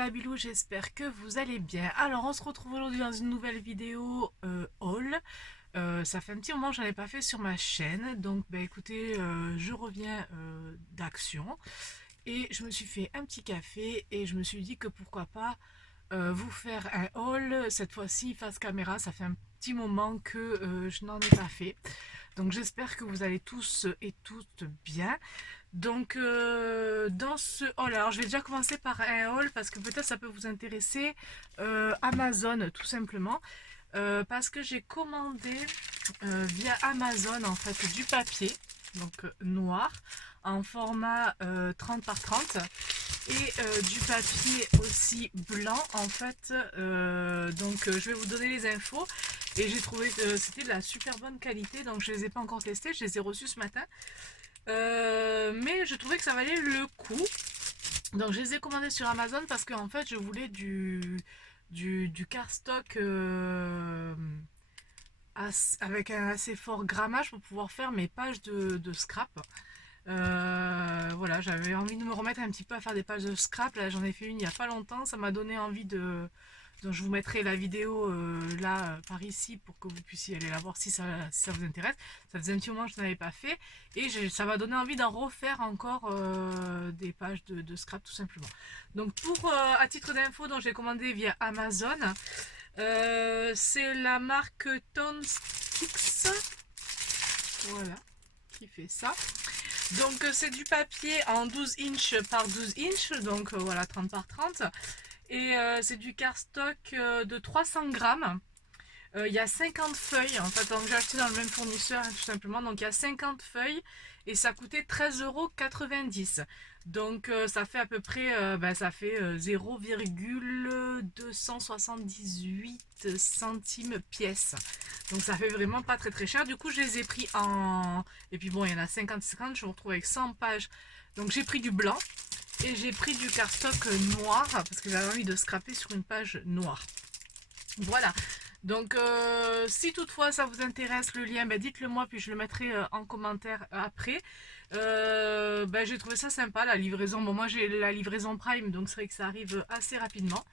Abilou, j'espère que vous allez bien. Alors on se retrouve aujourd'hui dans une nouvelle vidéo haul. Ça fait un petit moment que j'en ai pas fait sur ma chaîne, donc bah écoutez, je reviens d'Action et je me suis fait un petit café et je me suis dit que pourquoi pas vous faire un haul, cette fois-ci face caméra. Ça fait un petit moment que je n'en ai pas fait, donc j'espère que vous allez tous et toutes bien. Donc dans ce haul, alors je vais déjà commencer par un haul parce que peut-être ça peut vous intéresser. Amazon tout simplement, parce que j'ai commandé via Amazon en fait du papier, donc noir, en format 30 par 30 et du papier aussi blanc en fait. Je vais vous donner les infos et j'ai trouvé que c'était de la super bonne qualité, donc je les ai pas encore testés, je les ai reçus ce matin. Mais je trouvais que ça valait le coup, donc je les ai commandés sur Amazon parce que en fait je voulais du cardstock avec un assez fort grammage pour pouvoir faire mes pages de scrap. Voilà, j'avais envie de me remettre un petit peu à faire des pages de scrap. Là j'en ai fait une il n'y a pas longtemps, ça m'a donné envie de... Donc je vous mettrai la vidéo là par ici pour que vous puissiez aller la voir si ça vous intéresse. Ça faisait un petit moment que je n'en avais pas fait et ça m'a donné envie d'en refaire encore des pages de scrap tout simplement. Donc à titre d'info, donc j'ai commandé via Amazon. C'est la marque Tone Sticks, voilà, qui fait ça. Donc c'est du papier en 12 inches par 12 inches, donc voilà, 30 par 30. Et c'est du cardstock de 300 grammes. Il y a 50 feuilles en fait, donc j'ai acheté dans le même fournisseur tout simplement. Donc il y a 50 feuilles et ça coûtait 13,90 €. Donc ça fait à peu près ça fait 0,278 centimes pièce. Donc ça fait vraiment pas très cher. Du coup je les ai pris en... Et puis bon, il y en a 50-50, je me retrouve avec 100 pages. Donc j'ai pris du blanc. Et j'ai pris du cardstock noir parce que j'avais envie de scraper sur une page noire. Voilà. Donc si toutefois ça vous intéresse le lien, dites-le moi puis je le mettrai en commentaire après. J'ai trouvé ça sympa la livraison. Bon, moi j'ai la livraison Prime, donc c'est vrai que ça arrive assez rapidement.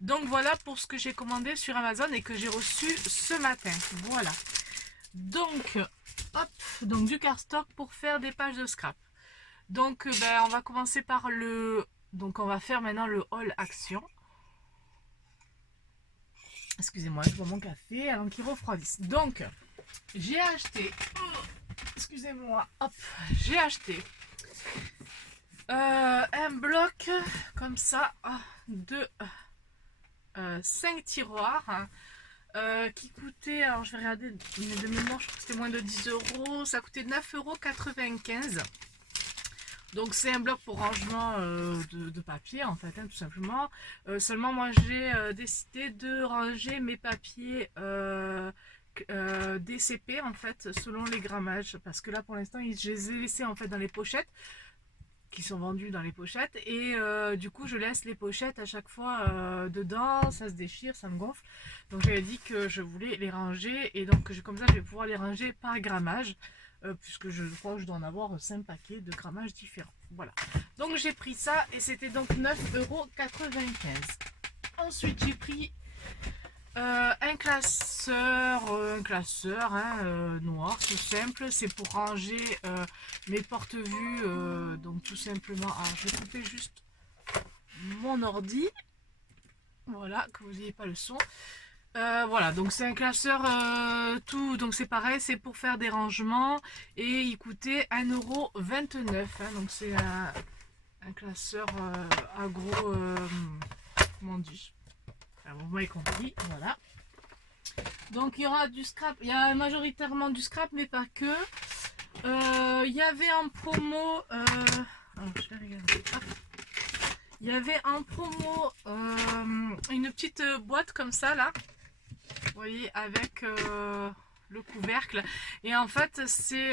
Donc voilà pour ce que j'ai commandé sur Amazon et que j'ai reçu ce matin. Voilà. Donc hop, donc du cardstock pour faire des pages de scrap. Donc on va commencer par le... Donc on va faire maintenant le haul action. Excusez-moi, je bois mon café avant qu'il refroidisse. Donc j'ai acheté... Excusez-moi, hop, j'ai acheté un bloc comme ça de 5 tiroirs qui coûtait, alors je vais regarder de mémoire, je crois que c'était moins de 10 €, ça coûtait 9,95 €. Donc c'est un bloc pour rangement de papier en fait, tout simplement. Seulement moi j'ai décidé de ranger mes papiers DCP en fait selon les grammages. Parce que là pour l'instant je les ai laissés en fait dans les pochettes qui sont vendus dans les pochettes. Et du coup je laisse les pochettes à chaque fois dedans, ça se déchire, ça me gonfle. Donc j'avais dit que je voulais les ranger et donc comme ça je vais pouvoir les ranger par grammage. Puisque je crois que je dois en avoir 5 paquets de grammages différents. Voilà. Donc j'ai pris ça et c'était donc 9,95 €. Ensuite j'ai pris un classeur, noir tout simple. C'est pour ranger mes porte-vues. Donc tout simplement. Alors je vais couper juste mon ordi. Voilà, que vous n'ayez pas le son. Voilà, donc c'est un classeur tout, donc c'est pareil, c'est pour faire des rangements et il coûtait 1,29 €, hein, donc c'est un classeur agro, comment on dit, enfin, vous m'avez compris, voilà. Donc il y aura du scrap, il y a majoritairement du scrap mais pas que. Il y avait en promo, alors, je vais regarder, hop. Il y avait en promo une petite boîte comme ça là. Vous voyez, avec le couvercle. Et en fait c'est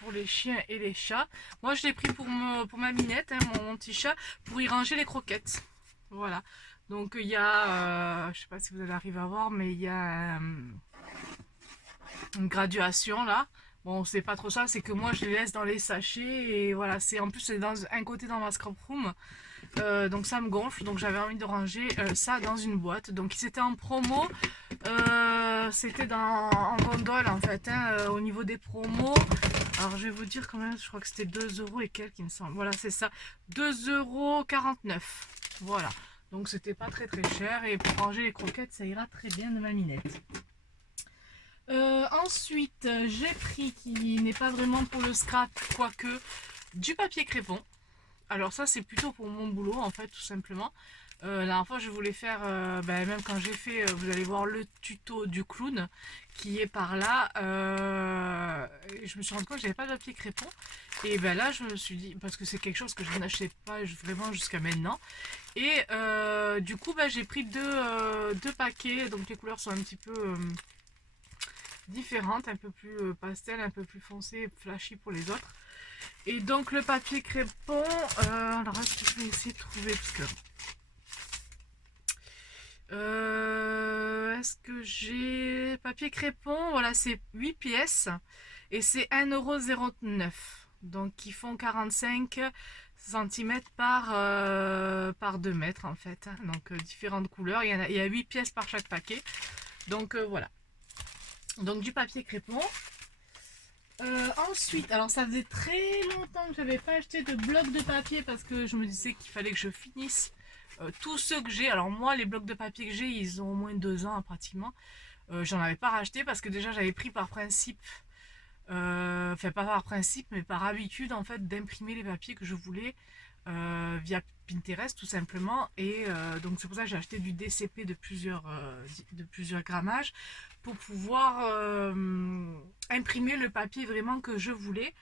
pour les chiens et les chats. Moi je l'ai pris pour ma minette, hein, mon petit chat, pour y ranger les croquettes. Voilà. Donc il y a je sais pas si vous allez arriver à voir, mais il y a une graduation là. Bon, c'est pas trop ça, c'est que moi je les laisse dans les sachets et voilà, c'est en plus c'est dans un côté dans ma scrap room. Donc ça me gonfle, donc j'avais envie de ranger ça dans une boîte. Donc c'était en promo, c'était en gondole en fait, hein, au niveau des promos. Alors je vais vous dire quand même, je crois que c'était 2 euros et quelques il me semble. Voilà, c'est ça, 2,49 €. Voilà, donc c'était pas très cher et pour ranger les croquettes ça ira très bien de ma minette. Ensuite j'ai pris, qui n'est pas vraiment pour le scrap quoique, du papier crépon. Alors ça c'est plutôt pour mon boulot en fait, tout simplement. La dernière fois je voulais faire, même quand j'ai fait, vous allez voir le tuto du clown qui est par là, et je me suis rendu compte que j'avais pas de papier crépon. Et ben là je me suis dit, parce que c'est quelque chose que je n'achète pas vraiment jusqu'à maintenant. Et du coup j'ai pris deux paquets, donc les couleurs sont un petit peu différentes, un peu plus pastel, un peu plus foncé, flashy pour les autres. Et donc le papier crépon, alors est-ce que je vais essayer de trouver, parce que est-ce que j'ai papier crépon, voilà, c'est 8 pièces et c'est 1,09 €, donc qui font 45 cm par 2 mètres en fait, hein. Donc différentes couleurs, il y a 8 pièces par chaque paquet, donc voilà, donc du papier crépon. Ensuite, alors ça faisait très longtemps que j'avais pas acheté de blocs de papier parce que je me disais qu'il fallait que je finisse tous ceux que j'ai. Alors moi, les blocs de papier que j'ai, ils ont au moins 2 ans, hein, pratiquement. J'en avais pas racheté parce que déjà j'avais pris par principe, enfin pas par principe, mais par habitude en fait d'imprimer les papiers que je voulais via Pinterest tout simplement. Et donc c'est pour ça que j'ai acheté du DCP de plusieurs grammages pour pouvoir imprimer le papier vraiment que je voulais.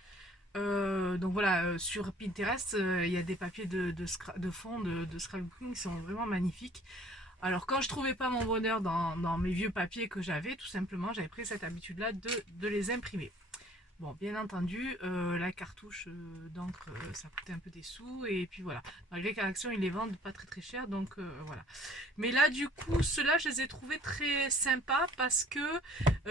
Donc voilà, sur Pinterest, il y a des papiers de fond, de scrapbooking qui sont vraiment magnifiques. Alors quand je trouvais pas mon bonheur dans mes vieux papiers que j'avais, tout simplement, j'avais pris cette habitude-là de les imprimer. Bon, bien entendu, la cartouche d'encre, ça coûtait un peu des sous. Et puis voilà, malgré qu'à Action, ils les vendent pas très cher. Donc voilà. Mais là, du coup, ceux-là, je les ai trouvés très sympas parce que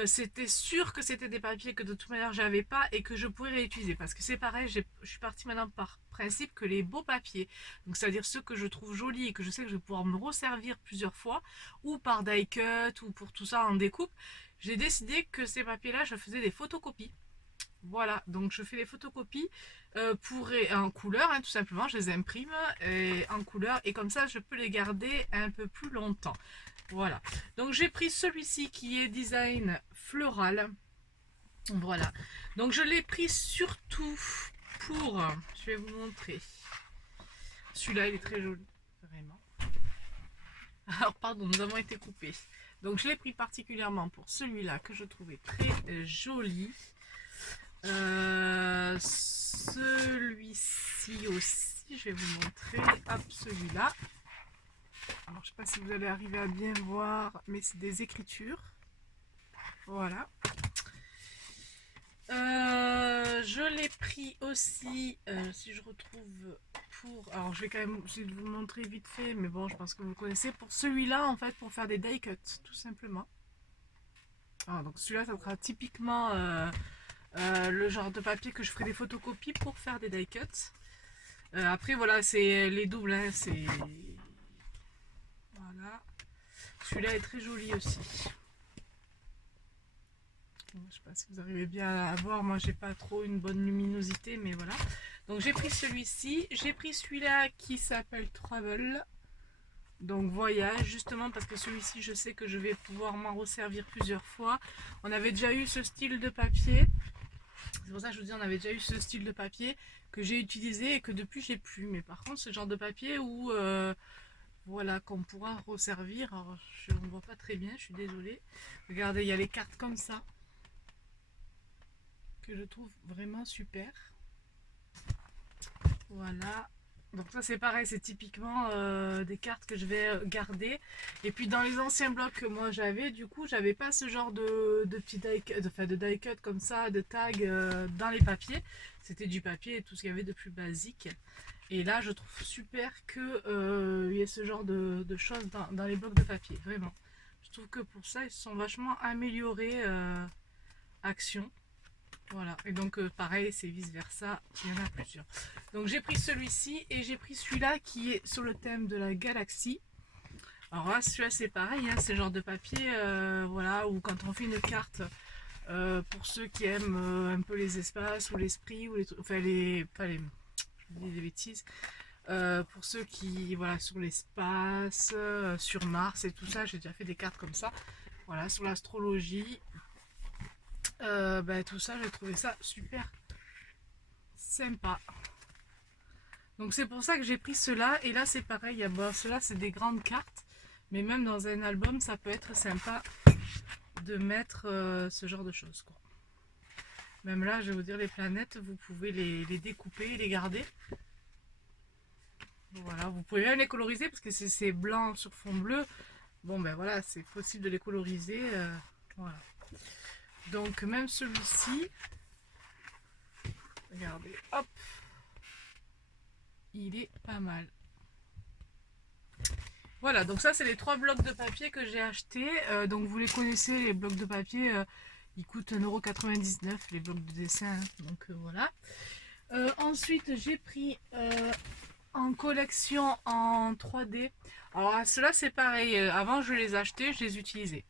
c'était sûr que c'était des papiers que de toute manière, j'avais pas et que je pourrais réutiliser. Parce que c'est pareil, je suis partie maintenant par principe que les beaux papiers, donc c'est-à-dire ceux que je trouve jolis et que je sais que je vais pouvoir me resservir plusieurs fois, ou par die cut, ou pour tout ça en découpe, j'ai décidé que ces papiers-là, je faisais des photocopies. Voilà, donc je fais les photocopies en couleur, hein, tout simplement, je les imprime en couleur et comme ça je peux les garder un peu plus longtemps. Voilà, donc j'ai pris celui-ci qui est design floral. Voilà, donc je l'ai pris surtout pour, je vais vous montrer, celui-là il est très joli, vraiment. Alors pardon, nous avons été coupés. Donc je l'ai pris particulièrement pour celui-là que je trouvais très joli. Celui-ci aussi, je vais vous montrer. Hop, celui-là. Alors, je sais pas si vous allez arriver à bien voir, mais c'est des écritures. Voilà. Je l'ai pris aussi, si je retrouve pour... Alors, je vais quand même essayer de vous montrer vite fait, mais bon, je pense que vous connaissez. Pour celui-là, en fait, pour faire des die cuts, tout simplement. Alors, donc celui-là, ça sera typiquement... le genre de papier que je ferai des photocopies pour faire des die cuts. Après voilà, c'est les doubles, hein, c'est... Voilà. Celui-là est très joli aussi. Je sais pas si vous arrivez bien à voir, moi j'ai pas trop une bonne luminosité, mais voilà. Donc j'ai pris celui-ci, j'ai pris celui-là qui s'appelle Travel. Donc voyage, justement parce que celui-ci je sais que je vais pouvoir m'en resservir plusieurs fois. On avait déjà eu ce style de papier. C'est pour ça que je vous dis, on avait déjà eu ce style de papier que j'ai utilisé et que depuis j'ai plus. Mais par contre, ce genre de papier où voilà, qu'on pourra resservir. Alors, je ne vois pas très bien, je suis désolée. Regardez, il y a les cartes comme ça que je trouve vraiment super. Voilà. Donc ça c'est pareil, c'est typiquement des cartes que je vais garder. Et puis dans les anciens blocs que moi j'avais, du coup j'avais pas ce genre de petits die cut, de die cut comme ça, de tag dans les papiers. C'était du papier et tout ce qu'il y avait de plus basique. Et là je trouve super que y ait ce genre de choses dans les blocs de papier, vraiment. Je trouve que pour ça ils se sont vachement améliorés Action. Voilà, et donc pareil, c'est vice versa, il y en a plusieurs. Donc j'ai pris celui-ci et j'ai pris celui-là qui est sur le thème de la galaxie. Alors là, celui-là c'est pareil, hein, c'est le genre de papier, voilà, où quand on fait une carte, pour ceux qui aiment un peu les espaces ou l'esprit, ou les trucs, enfin pas les, je dis des bêtises, pour ceux qui, voilà, sur l'espace, sur Mars et tout ça, j'ai déjà fait des cartes comme ça, voilà, sur l'astrologie. Tout ça, j'ai trouvé ça super sympa. Donc c'est pour ça que j'ai pris cela. Et là c'est pareil, bon, cela c'est des grandes cartes. Mais même dans un album, ça peut être sympa de mettre ce genre de choses, quoi. Même là, je vais vous dire, les planètes, vous pouvez les découper et les garder. Voilà, vous pouvez même les coloriser parce que c'est blanc sur fond bleu. Bon ben voilà, c'est possible de les coloriser. Voilà. Donc même celui-ci, regardez, hop, il est pas mal. Voilà, donc ça c'est les 3 blocs de papier que j'ai achetés. Donc vous les connaissez, les blocs de papier, ils coûtent 1,99 € les blocs de dessin. Hein, donc voilà. Ensuite j'ai pris en collection en 3D. Alors ceux-là c'est pareil, avant je les achetais, je les utilisais.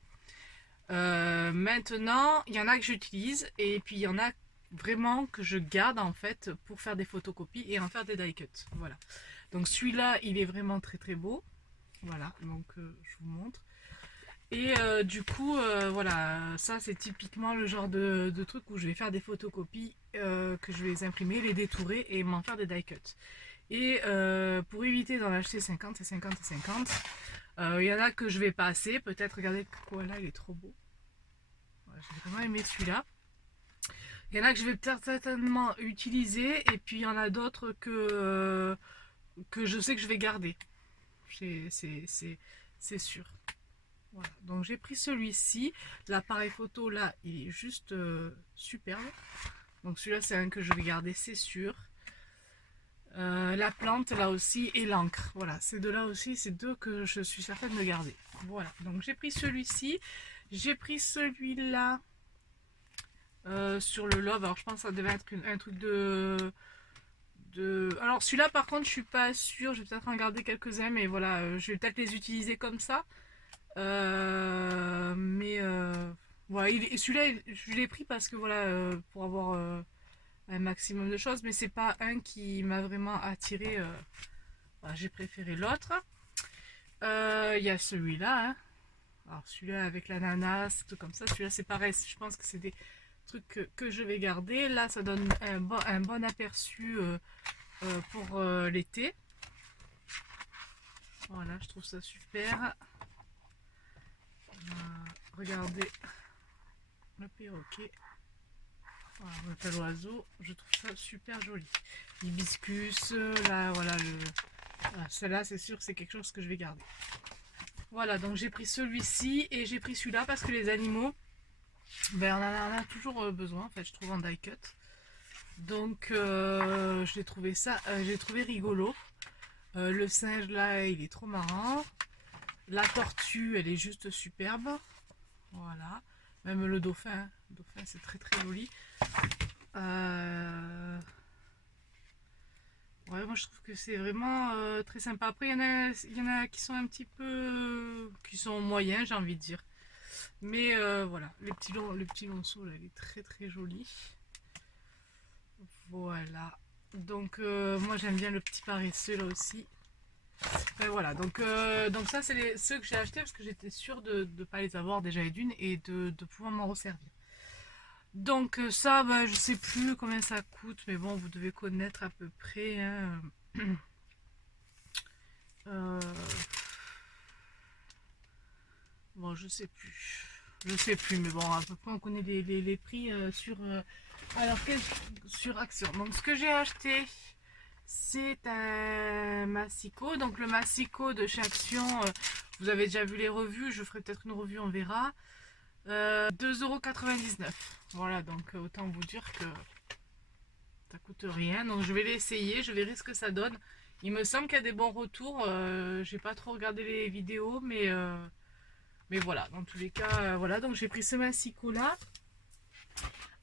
Maintenant, il y en a que j'utilise et puis il y en a vraiment que je garde en fait pour faire des photocopies et en faire des die cuts. Voilà. Donc celui-là, il est vraiment très très beau. Voilà, donc je vous montre. Et du coup, voilà, ça c'est typiquement le genre de truc où je vais faire des photocopies, que je vais les imprimer, les détourer et m'en faire des die cuts. Et pour éviter d'en acheter 50 et 50 et 50, il y en a que je vais passer. Peut-être, regardez quoi là, il est trop beau. Voilà, j'ai vraiment aimé celui-là. Il y en a que je vais peut-être certainement utiliser et puis il y en a d'autres que je sais que je vais garder. C'est sûr. Voilà. Donc j'ai pris celui-ci. L'appareil photo là, il est juste superbe. Donc celui-là c'est un que je vais garder, c'est sûr. La plante là aussi et l'encre. Voilà, ces deux-là aussi, c'est deux que je suis certaine de garder. Voilà, donc j'ai pris celui-ci. J'ai pris celui-là sur le love. Alors je pense que ça devait être un truc Alors celui-là par contre je suis pas sûre. Je vais peut-être en garder quelques-uns, mais voilà, je vais peut-être les utiliser comme ça. Voilà, celui-là je l'ai pris parce que voilà, pour avoir un maximum de choses, mais c'est pas un qui m'a vraiment attiré. Voilà, j'ai préféré l'autre. Il y a celui-là, hein. Alors celui-là avec l'ananas, tout comme ça. Celui-là c'est pareil, je pense que c'est des trucs que je vais garder. Là ça donne un bon aperçu pour l'été. Voilà, je trouve ça super. Regardez le perroquet. Voilà, on appelle l'oiseau. Je trouve ça super joli. L'hibiscus, là, voilà, voilà, celle-là, c'est sûr que c'est quelque chose que je vais garder. Voilà, donc j'ai pris celui-ci et j'ai pris celui-là parce que les animaux, ben, on en a toujours besoin, en fait, je trouve en die cut. Donc, j'ai trouvé ça, j'ai trouvé rigolo. Le singe, là, il est trop marrant. La tortue, elle est juste superbe. Voilà. Même le dauphin. Le dauphin, c'est très très joli. Ouais, moi je trouve que c'est vraiment très sympa. Après, il y en a qui sont un petit peu... qui sont moyens, j'ai envie de dire. Mais voilà, le petit lionceau, là, il est très très joli. Voilà. Donc, moi j'aime bien le petit paresseux, là aussi. Et voilà, donc ça c'est ceux que j'ai achetés parce que j'étais sûre de ne pas les avoir déjà d'une et de pouvoir m'en resservir. Donc ça, bah, je sais plus combien ça coûte, mais bon, vous devez connaître à peu près. Hein. Bon, je sais plus. Je sais plus, mais bon, à peu près on connaît les prix sur Action. Donc ce que j'ai acheté, c'est un massicot. Donc le massicot de chez Action, vous avez déjà vu les revues, je ferai peut-être une revue, on verra. 2,99 €. Voilà, donc autant vous dire que ça coûte rien. Donc je vais l'essayer, je verrai ce que ça donne. Il me semble qu'il y a des bons retours. J'ai pas trop regardé les vidéos, mais voilà, dans tous les cas, voilà. Donc j'ai pris ce massicot là.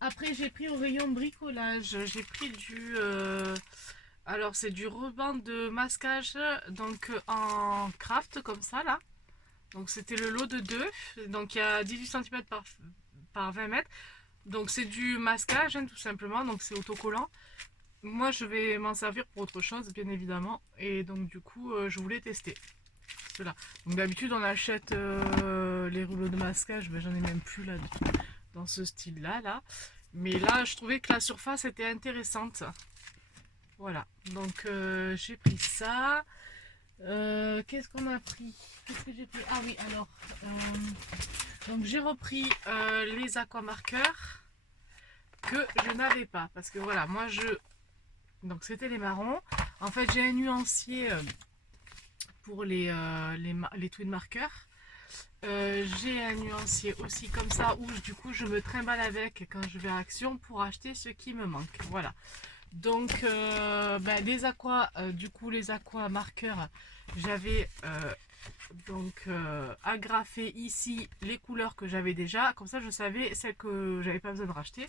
Après, j'ai pris au rayon bricolage. J'ai pris du... alors, c'est du ruban de masquage, donc en craft, comme ça, là. Donc, c'était le lot de 2. Donc, il y a 18 cm par 20 mètres. Donc, c'est du masquage, hein, tout simplement. Donc, c'est autocollant. Moi, je vais m'en servir pour autre chose, bien évidemment. Et donc, du coup, je voulais tester cela. Donc, d'habitude, on achète les rouleaux de masquage. Ben, j'en ai même plus là, dans ce style-là, là. Mais là, je trouvais que la surface était intéressante. Voilà. Donc, j'ai pris ça. Qu'est-ce qu'on a pris? Qu'est-ce que j'ai pris? Ah oui, alors. Donc, j'ai repris les aquamarqueurs que je n'avais pas. Parce que voilà, moi, donc c'était les marrons. En fait, j'ai un nuancier pour les twin marqueurs. J'ai un nuancier aussi comme ça où du coup je me trimballe avec quand je vais à Action pour acheter ce qui me manque. Voilà. Donc les aquas, du coup les aquas marqueurs, j'avais agrafé ici les couleurs que j'avais déjà. Comme ça je savais celles que j'avais pas besoin de racheter.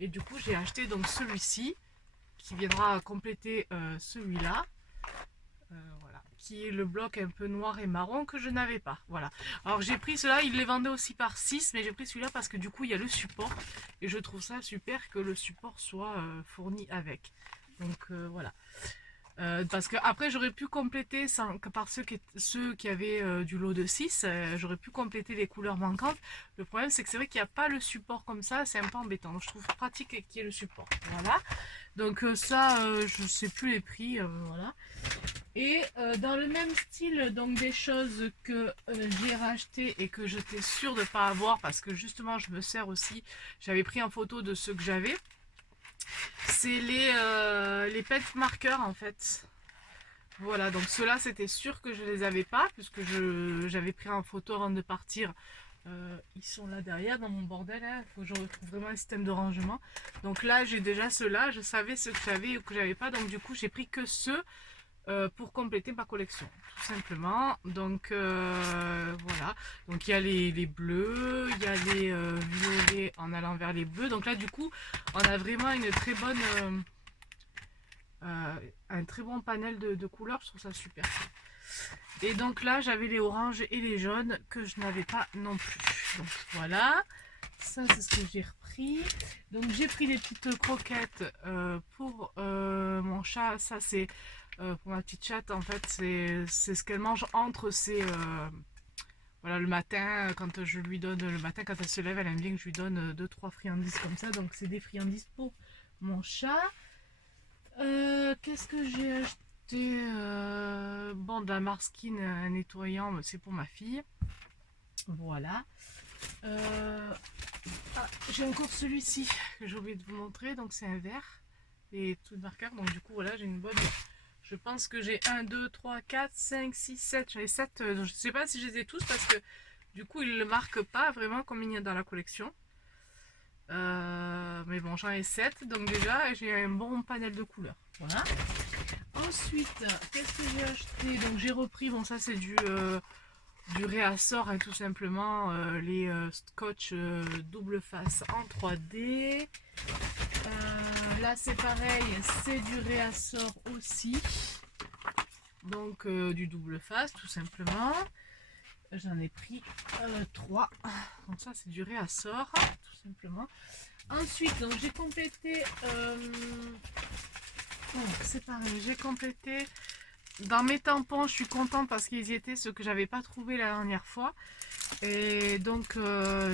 Et du coup j'ai acheté donc celui-ci qui viendra compléter celui-là. Voilà, qui est le bloc un peu noir et marron que je n'avais pas. Voilà. Alors j'ai pris cela, il les vendait aussi par 6, mais j'ai pris celui-là parce que du coup il y a le support et je trouve ça super que le support soit fourni avec. Donc voilà. Parce que après j'aurais pu compléter par ceux qui avaient du lot de 6, j'aurais pu compléter les couleurs manquantes. Le problème c'est que c'est vrai qu'il n'y a pas le support comme ça, c'est un peu embêtant. Donc je trouve pratique qu'il y ait le support. Voilà. Donc ça, je sais plus les prix, voilà. Et dans le même style, donc des choses que j'ai racheté et que j'étais sûre de ne pas avoir parce que justement je me sers aussi, j'avais pris en photo de ceux que j'avais. C'est les pet marqueurs en fait. Voilà, donc ceux-là c'était sûr que je les avais pas puisque j'avais pris en photo avant de partir. Ils sont là derrière dans mon bordel, il faut que je retrouve vraiment un système de rangement. Donc là j'ai déjà ceux-là, je savais ce que j'avais ou que j'avais pas, donc du coup j'ai pris que ceux pour compléter ma collection, tout simplement. Donc voilà, donc il y a les bleus, il y a les violets en allant vers les bleus. Donc là du coup on a vraiment une très bonne un très bon panel de couleurs, je trouve ça super. Et donc là j'avais les oranges et les jaunes que je n'avais pas non plus. Donc voilà, ça c'est ce que j'ai repris. Donc j'ai pris des petites croquettes pour mon chat. Ça c'est pour ma petite chatte, en fait c'est ce qu'elle mange entre ses voilà, le matin quand je lui donne, le matin quand elle se lève, elle aime bien que je lui donne 2-3 friandises comme ça. Donc c'est des friandises pour mon chat. Qu'est-ce que j'ai acheté? Bon, de la Marskin, un nettoyant, mais c'est pour ma fille. Voilà. J'ai encore celui-ci que j'ai oublié de vous montrer. Donc c'est un vert et tout de marqueur. Donc du coup voilà, j'ai une bonne. Je pense que j'ai 1, 2, 3, 4, 5, 6, 7. J'en ai 7. Je ne sais pas si je les ai tous parce que du coup ils ne le marquent pas vraiment comme il y a dans la collection. Mais bon, j'en ai 7. Donc déjà j'ai un bon panel de couleurs. Voilà. Ensuite, qu'est-ce que j'ai acheté? Donc j'ai repris, bon ça c'est du réassort, hein, tout simplement, les scotch double face en 3D. Là c'est pareil, c'est du réassort aussi. Donc du double face tout simplement. J'en ai pris 3. Donc ça c'est du réassort tout simplement. Ensuite donc j'ai complété c'est pareil, j'ai complété dans mes tampons. Je suis contente parce qu'ils y étaient, ceux que j'avais pas trouvé la dernière fois. Et donc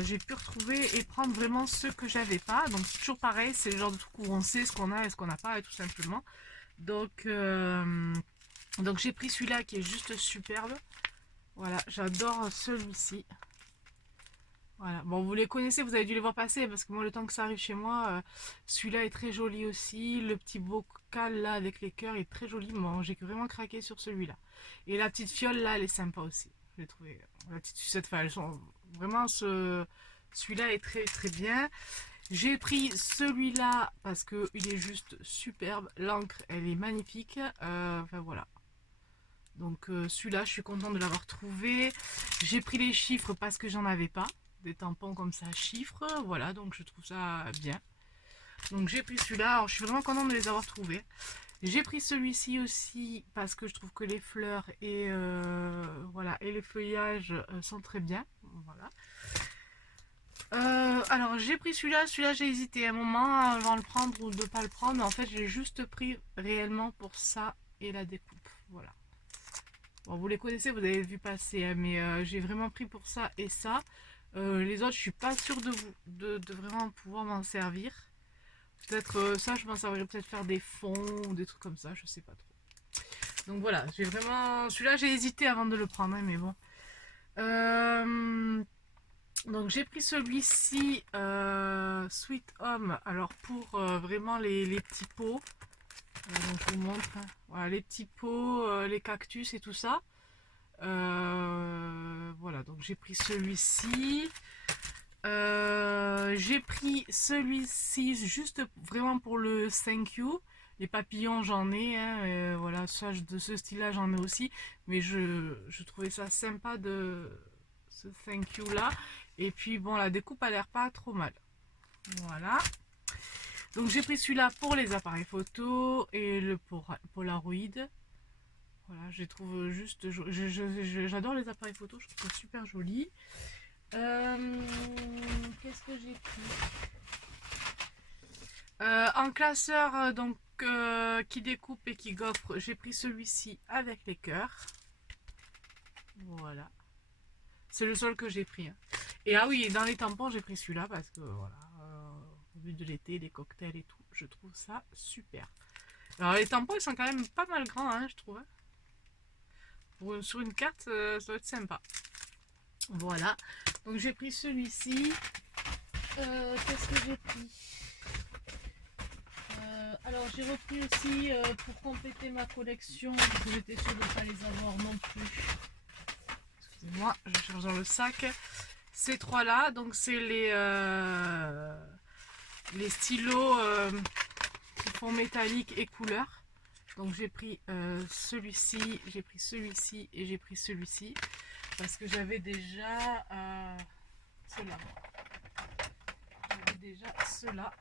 j'ai pu retrouver et prendre vraiment ceux que j'avais pas. Donc c'est toujours pareil, c'est le genre de truc où on sait ce qu'on a et ce qu'on n'a pas, et tout simplement. Donc j'ai pris celui-là qui est juste superbe. Voilà, j'adore celui-ci. Voilà, bon vous les connaissez, vous avez dû les voir passer parce que moi le temps que ça arrive chez moi, celui-là est très joli aussi. Le petit bocal là avec les cœurs est très joli. Bon, j'ai vraiment craqué sur celui-là. Et la petite fiole là, elle est sympa aussi. J'ai trouvé la petite sucette, enfin elles sont vraiment celui-là est très très bien. J'ai pris celui-là parce que il est juste superbe. L'encre elle est magnifique. Enfin voilà. Donc celui-là je suis contente de l'avoir trouvé. J'ai pris les chiffres parce que j'en avais pas. des tampons comme ça, chiffres. Voilà, donc je trouve ça bien. Donc j'ai pris celui-là. Alors je suis vraiment contente de les avoir trouvés. J'ai pris celui-ci aussi parce que je trouve que les fleurs et voilà et les feuillages sont très bien. Voilà. Alors j'ai pris celui-là j'ai hésité un moment avant de le prendre ou de ne pas le prendre. En fait j'ai juste pris réellement pour ça et la découpe. Voilà. Bon, vous les connaissez, vous avez vu passer, hein, mais j'ai vraiment pris pour ça et ça. Les autres, je suis pas sûre de vraiment pouvoir m'en servir. Peut-être ça, je m'en servirais peut-être faire des fonds ou des trucs comme ça, je sais pas trop. Donc voilà, j'ai vraiment. Celui-là, j'ai hésité avant de le prendre, hein, mais bon. Donc j'ai pris celui-ci, Sweet Home, alors pour vraiment les petits pots. Donc je vous montre, hein. Voilà, les petits pots, les cactus et tout ça. Voilà, donc j'ai pris celui-ci. J'ai pris celui-ci juste vraiment pour le thank you. Les papillons, j'en ai, hein, voilà, ça, de ce style-là, j'en ai aussi. Mais je trouvais ça sympa de ce thank you là. Et puis bon, la découpe a l'air pas trop mal. Voilà. Donc j'ai pris celui-là pour les appareils photo et le Polaroid. Voilà, je les trouve juste... J'adore les appareils photo, je trouve ça super joli. Qu'est-ce que j'ai pris en classeur donc qui découpe et qui gaufre, j'ai pris celui-ci avec les cœurs. Voilà. C'est le seul que j'ai pris. Hein. Et ah oui, dans les tampons, j'ai pris celui-là parce que voilà, au vu de l'été, les cocktails et tout, je trouve ça super. Alors les tampons, ils sont quand même pas mal grands, hein, je trouve. Sur une carte, ça doit être sympa. Voilà. Donc j'ai pris celui-ci. Qu'est-ce que j'ai pris alors j'ai repris aussi pour compléter ma collection, parce que j'étais sûre de ne pas les avoir non plus. Excusez-moi, je cherche dans le sac. Ces trois-là, donc c'est les stylos qui font métallique et couleur. Donc j'ai pris celui-ci, j'ai pris celui-ci et j'ai pris celui-ci. Parce que j'avais déjà ceux-là. J'avais déjà ceux-là.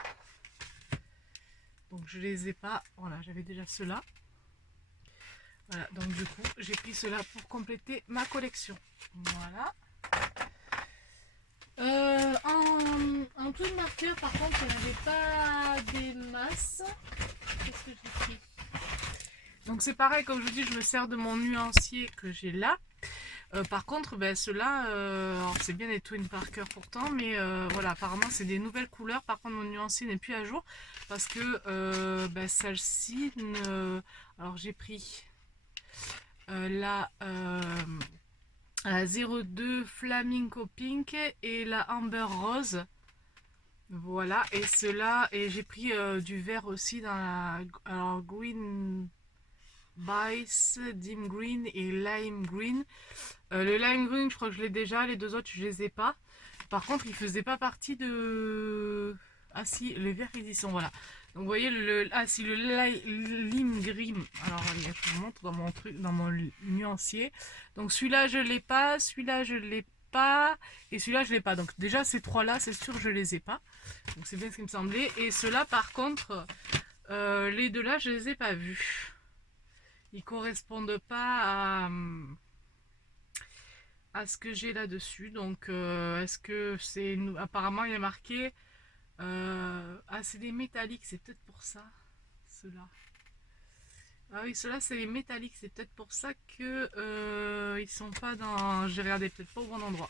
Donc je les ai pas. Voilà, j'avais déjà ceux-là. Voilà, donc du coup, j'ai pris ceux-là pour compléter ma collection. Voilà. En tout de marqueur, par contre, il n'y avait pas des masses. Qu'est-ce que j'ai pris? Donc c'est pareil, comme je vous dis, je me sers de mon nuancier que j'ai là. Par contre, ben, ceux-là, c'est bien des Twin Parker pourtant, mais voilà, apparemment c'est des nouvelles couleurs. Par contre, mon nuancier n'est plus à jour parce que ben, celle-ci, alors j'ai pris la 02 Flamingo Pink et la Amber Rose. Voilà, et ceux-là, et j'ai pris du vert aussi dans la alors, Green Bice, Dim Green et Lime Green. Le Lime Green, je crois que je l'ai déjà, les deux autres, je les ai pas. Par contre, ils faisaient pas partie de... Ah si, les verts ils y sont, voilà. Donc vous voyez, ah si, le Lime Green, alors allez, je vous montre dans mon truc, dans mon nuancier. Donc celui-là, je l'ai pas, celui-là, je l'ai pas, et celui-là, je l'ai pas. Donc déjà, ces trois-là, c'est sûr que je les ai pas. Donc c'est bien ce qui me semblait. Et ceux-là, par contre, les deux-là, je les ai pas vus. Ils correspondent pas à ce que j'ai là-dessus. Donc, est-ce que c'est... Apparemment, il y a marqué... Ah, c'est des métalliques, c'est peut-être pour ça, ceux-là. Ah oui, ceux-là, c'est les métalliques, c'est peut-être pour ça que ils sont pas dans... J'ai regardé peut-être pas au bon endroit.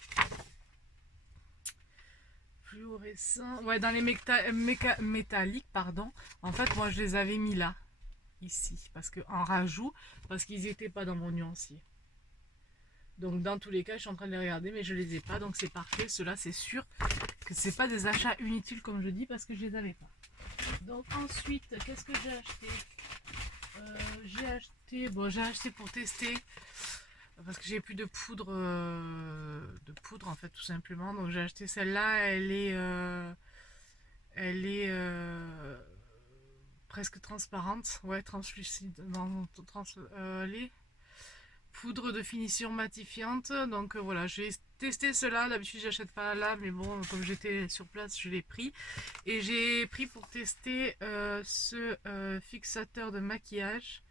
Fluorescent... Ouais, dans les métalliques, pardon. En fait, moi, je les avais mis là, ici, parce que en rajout, parce qu'ils n'étaient pas dans mon nuancier. Donc dans tous les cas, je suis en train de les regarder, mais je les ai pas, donc c'est parfait. Ceux-là, c'est sûr que c'est pas des achats inutiles comme je dis, parce que je les avais pas. Donc ensuite, qu'est-ce que j'ai acheté? J'ai acheté pour tester, parce que j'ai plus de poudre, en fait, tout simplement. Donc j'ai acheté celle-là, elle est presque transparente, ouais, translucide, non, elle est poudre de finition matifiante. Donc voilà, j'ai tester cela. D'habitude j'achète pas là, mais bon, comme j'étais sur place, je l'ai pris. Et j'ai pris pour tester ce fixateur de maquillage.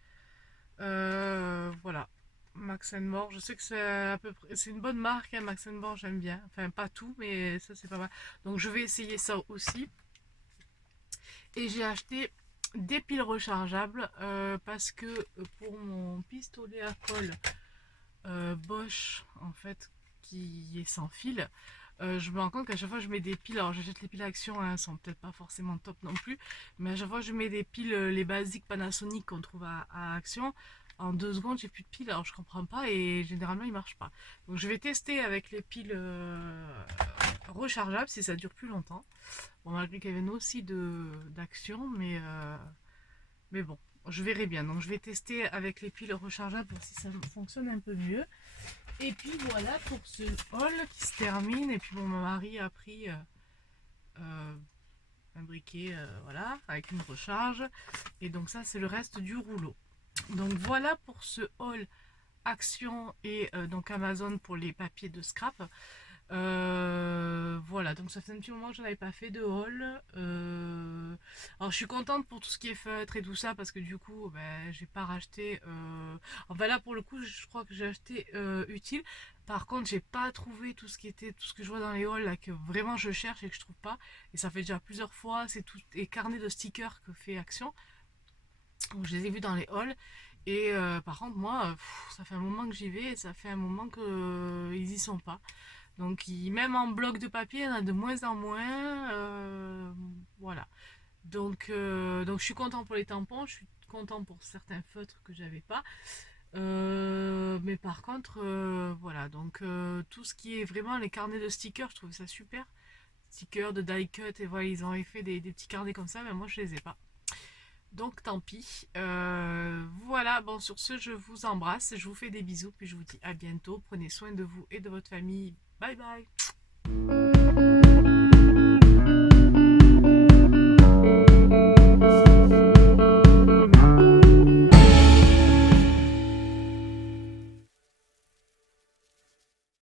Voilà, Max More. Je sais que c'est à peu près, c'est une bonne marque, hein, Max More, j'aime bien. Enfin, pas tout, mais ça c'est pas mal. Donc je vais essayer ça aussi. Et j'ai acheté des piles rechargeables parce que pour mon pistolet à colle Bosch en fait qui est sans fil, je me rends compte qu'à chaque fois je mets des piles, alors j'achète les piles Action, hein, elles sont peut-être pas forcément top non plus, mais à chaque fois je mets des piles, les basiques Panasonic qu'on trouve à Action, en 2 secondes j'ai plus de piles, alors je comprends pas et généralement ils marchent pas. Donc je vais tester avec les piles rechargeables si ça dure plus longtemps. Bon, malgré qu'il y avait aussi d'Action, mais bon, je verrai bien. Donc je vais tester avec les piles rechargeables pour si ça fonctionne un peu mieux. Et puis voilà pour ce haul qui se termine. Et puis bon, mon mari a pris un briquet, voilà, avec une recharge. Et donc ça, c'est le reste du rouleau. Donc voilà pour ce haul Action et donc Amazon pour les papiers de scrap. Voilà, donc ça fait un petit moment que je n'avais pas fait de haul. Alors je suis contente pour tout ce qui est feutre et tout ça parce que du coup, ben, j'ai pas racheté. Enfin là pour le coup, je crois que j'ai acheté utile. Par contre, j'ai pas trouvé tout ce qui était, tout ce que je vois dans les hauls là que vraiment je cherche et que je trouve pas. Et ça fait déjà plusieurs fois. C'est tout les carnets de stickers que fait Action. Donc je les ai vus dans les halls. Et par contre, moi, ça fait un moment que j'y vais et ça fait un moment que ils y sont pas. Donc même en bloc de papier, il y en a de moins en moins. Voilà. Donc je suis content pour les tampons, je suis content pour certains feutres que j'avais pas. Mais par contre, voilà. Donc tout ce qui est vraiment les carnets de stickers, je trouve ça super. Stickers de die cut et voilà, ils ont fait des petits carnets comme ça, mais moi je les ai pas. Donc tant pis. Voilà, bon sur ce, je vous embrasse, je vous fais des bisous, puis je vous dis à bientôt. Prenez soin de vous et de votre famille. Bye bye.